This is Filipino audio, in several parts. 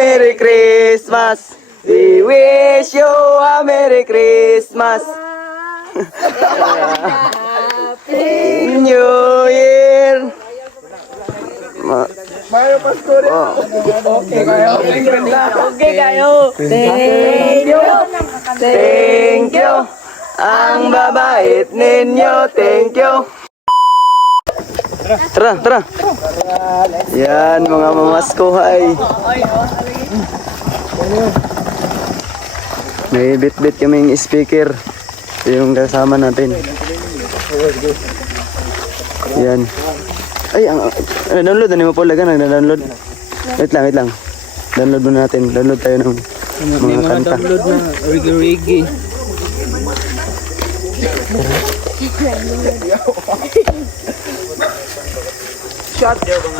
Merry Christmas. We wish you a Merry Christmas. New Year. Mayo Pastor. Okay kayo. Okay kayo. Thank you. Ang babait ninyo. Thank you. Tara. Yan, mga mamaskohay. May bit-bit kaming speaker. Yung kasama natin. Yan. Ay, download na mo po laga. Nag-download. Wait lang. Download muna natin. Download tayo ng mga kanta. Download na reggae.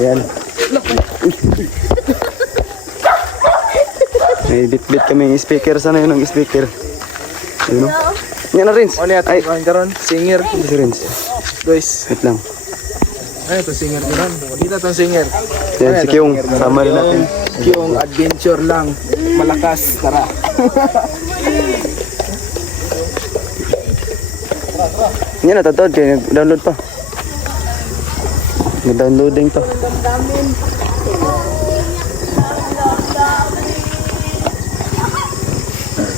Yan. May bit-bit kaming speaker. Sana yun ang speaker? Yun o. Yan na, Rins. Ano yata yung karon? Singer. Si Rins. Guys. Wait lang. Ano ito singer ko ron? Dito itong singer. Yan, si Kyung. Sama rin natin. Yung adventure lang. Malakas. Tara. Yan, natatawad kayo. Nag-download pa. Nag-downloading pa.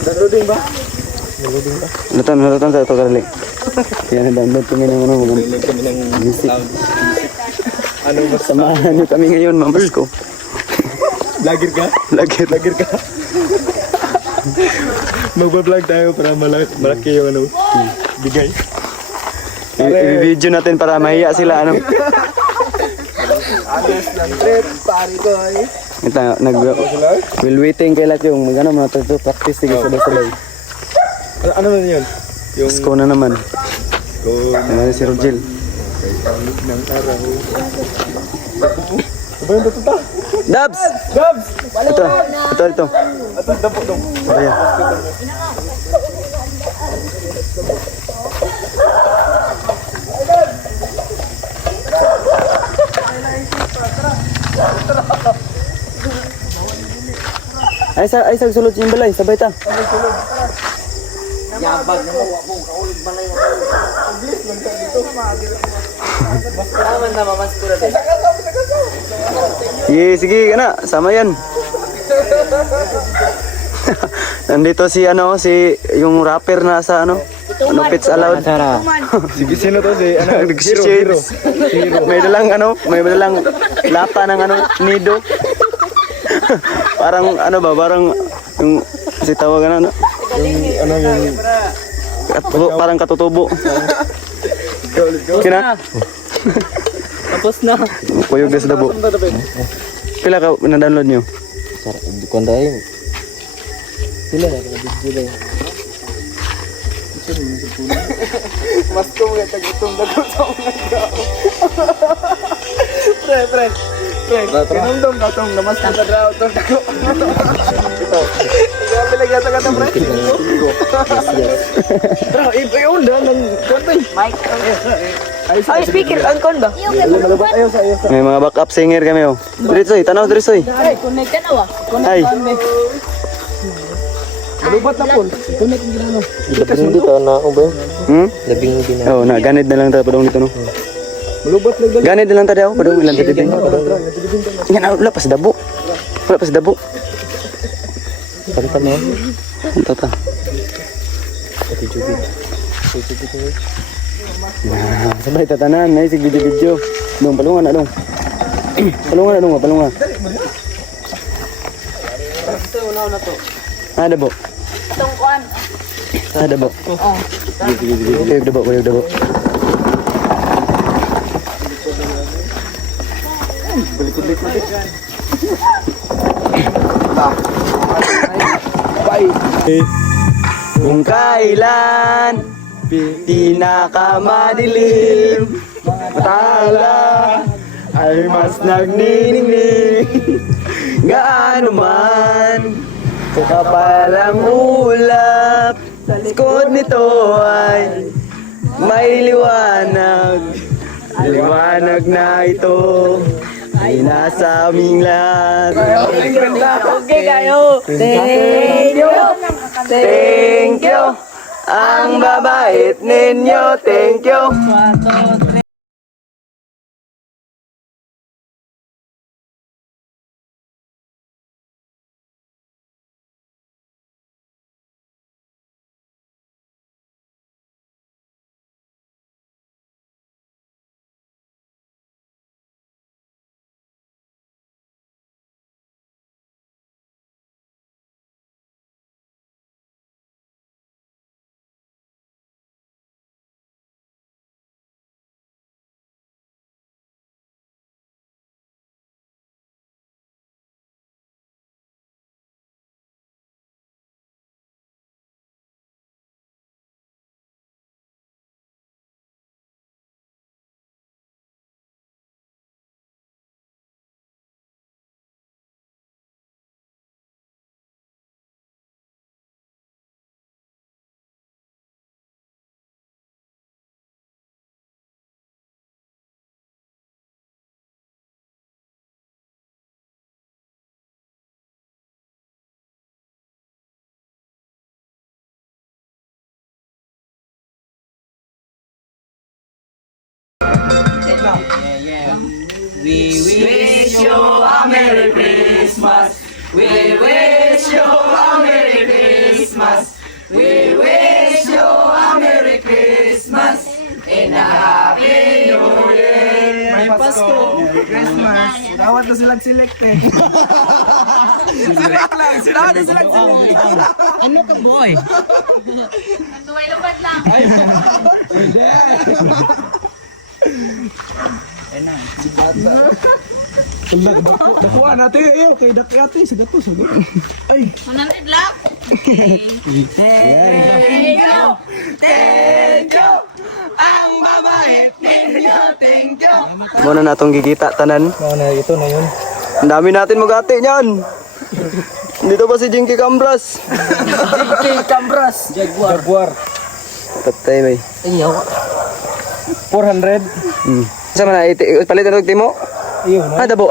Downloading ba? Natan sa ito karali. Yan, nag-download kami ng mga music. Ano mas Samahan niyo kami ngayon, mamas ko. Vlogger ka? Lagir. ka? Magbablog tayo para malaki yung ano. Bigay. I-video natin para mahiya sila. Ano? Alas ng trip. Pari ko eh. Ito, will waiting kay lahat yung magana mga to practice tigil sabay-sabay. Ano man yun? Yung Sko na naman. kung Ano si Rogel. pangit ng araw. Ano yung tututa? Dabs! Gabs! Ito. Ato dapo dong. Ayan. Ay sulod yung balay, sabay ta. Sige, kana, sama yan. Nandito si yung rapper na sa Pits Allowed. Sige, sino to si Shades. May dalang lata ng nido. Parang parang yung si tawagan parang katutubo. Kina? Tapos na. Kuyog na sa dabo. Pila ka na-download nyo? Kuanda yun. Sila na, sila. Mas kung nga tagutong dago sa mga tao. Pre. Kinumdum na itong namas na sa draw itong dago. Ito. Kaya pilagyan sa kata, pre. Bro, iunda ng konti. Mic. Ay, speaker, on con ba? Ayos. May mga backup singer kami Dritsoy, tanaw Dritsoy. Connect ka na wa? Ay. Malubat na po. Connect yung ginano. Labing dito na ako ba? Labing dito na. Oh, na ganid na lang tayo padung dito no. Malubat lang dali. Ganid na lang tayo padung ilang tadi. Yan wala pa sa dabo. Kanta mo? Tata. Pati jubit. Sabay tatanan, nay sig video. Dong palungan na dong. Palungan. Ada bo. Tungkuan. Ada bo. Oh. Kuyog dabo. Bye. Kung kailan pinakamadilim matala ay mas nagniningning gaano man kapal ang ulap likod nito ay may liwanag na ito ay nasa aming lahat. Okay kayo. Thank you. Thank you. Ang babait ninyo. Thank you. We wish you a Merry Christmas. We wish you a Merry Christmas. We wish you a Merry Christmas and a Happy New Year. May Pasko. Merry Christmas. Dawat na silang selected. Select lang. Dawat na silang selected. Ano ka boy? Tuway lupat lang. Dakuha natin. Ayaw, kay Dakyate. Sagat to. Sagat. 100 lang. Thank you. Thank you. Ang babait ninyo. Thank you. Muna na itong gigita tanan. Ito na yun. Ang dami natin magati niyan. Dito ba si Jinky Cambras? Jinky Cambras. Jaguar. Patay may. Ayaw. 400. Sama na, palitan ng timo? Iyo na. Dabo.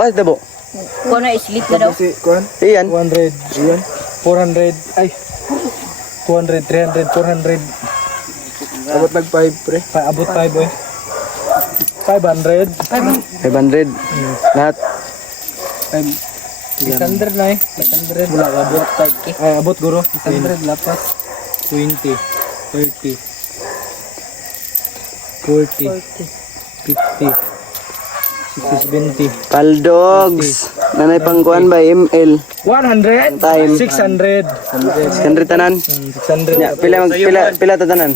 Kung na sleep ka daw. Kuan? Iyan. 200. Iyan. 400. Ay. 200, 300, 400. Abot nag 5 pre. Abot 5 boy. 500. 500. Lahat. 600 na eh. 600. Wala abot 5k. Ay abot guro. 600 lapas. 20, 30, 40, 50, 60, 70. Paldogs. Nanay pangkuan ba? ML. 100. Time. 600. 600 tanan. 600. Ya, pila ta tanan?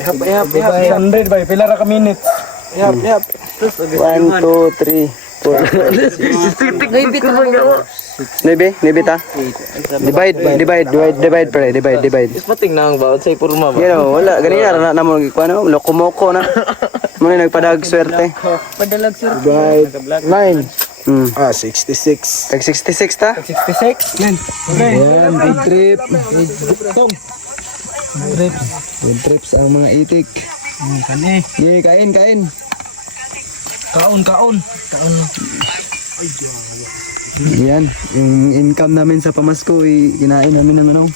Ihap. 600 bay. Pila ra ka minutes? Ihap. 1, 2, 3, 4. Nebe ta? Divide pre, divide. Pating na ang bawat sa ipurma ba? You know, wala ganina na mo kuan no, lokomoko na. Mo ni nagpadag swerte. Padalag sir. Divide 9. 66. Tag 66 ta? 66. Yan. Okay. Big trip. Tong. Good trips ang mga itik. Kani. Ye, kain. Kaon. Yan, yung income namin sa pamasko, kinain namin ng ano?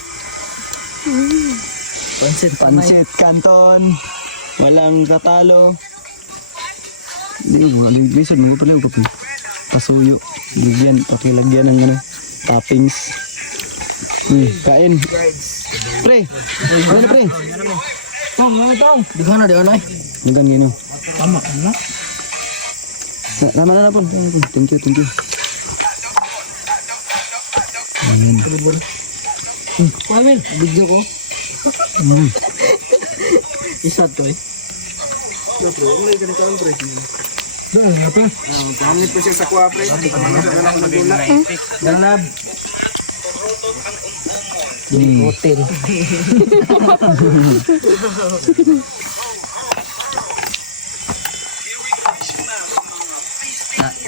Pansit, kanton, walang tatalo. Hindi ko, lisod mo pala yung pasuyo. Pakilagyan ng ano, toppings. Kain. Pre, ano pre? Tong. Digana ay. Hanggang gino. Tama na. Tama na po. Thank you. Kuamin, video ko. Isa to eh. Gamit ko siya sa kuha, pre. Dalab. Hotel.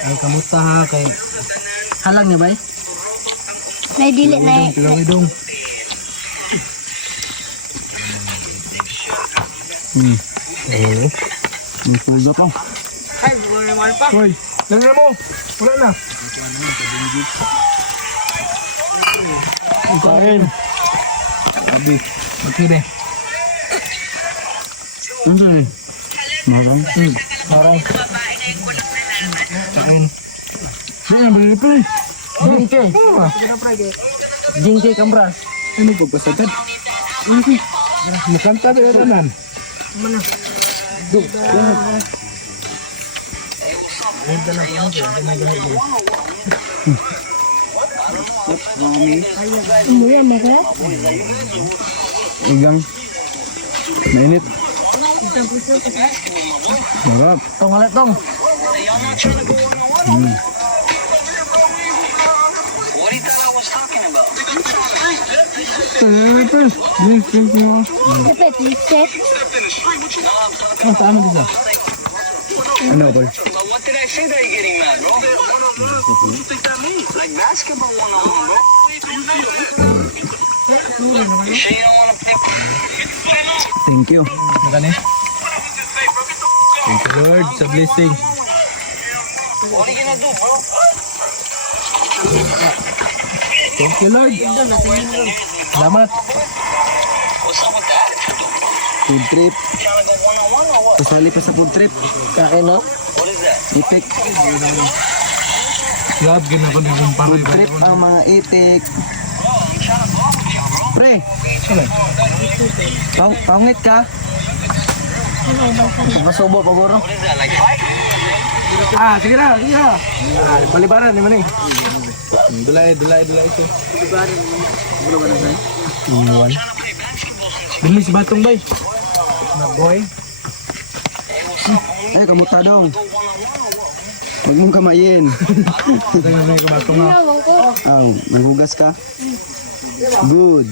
Ay, kamusta ha kay halang niya ba eh? May dili na eh. Pilawidong. May puso pa. Ay, buwan naman pa. Hoy, dali mo. Wala na. Kain. Sabi. Magkide. Ano sa'yo? Marang? Parang. Kain. Ano beli pa eh? Jingke. Jingke kambras. Ano pagpasagad? Mukhang tabi na naman. Igang. Mainit. Sarap. Tong alat tong. Dapat lipset. Oh, tama dito. Ano, Paul? What did I say that you're getting mad, bro? What do you think that means? Like basketball 1-on-1, bro. You sure you don't want to pick? Thank you. Nakani? Thank you Lord sa blessing. What are you gonna do, bro? Thank you Lord. Salamat. What's up with that? Food trip. Trying to go 1-on-1 or what? Kasali pa sa food trip. Kain no? What is that? Itik. Love gina ko din kung Food trip ang mga itik. Pre! Pangit ka? Pagkasubo pa guro. What is that? Like fight? Ah, sige na, sige na. Balibaran naman eh. Dulay siya. Iwan. Bilis batong bay. Na boy. Ay, kamuta daw. Huwag mong kamayin. Ito na may kamatong nga. Tawag ko. Naghugas ka? Good.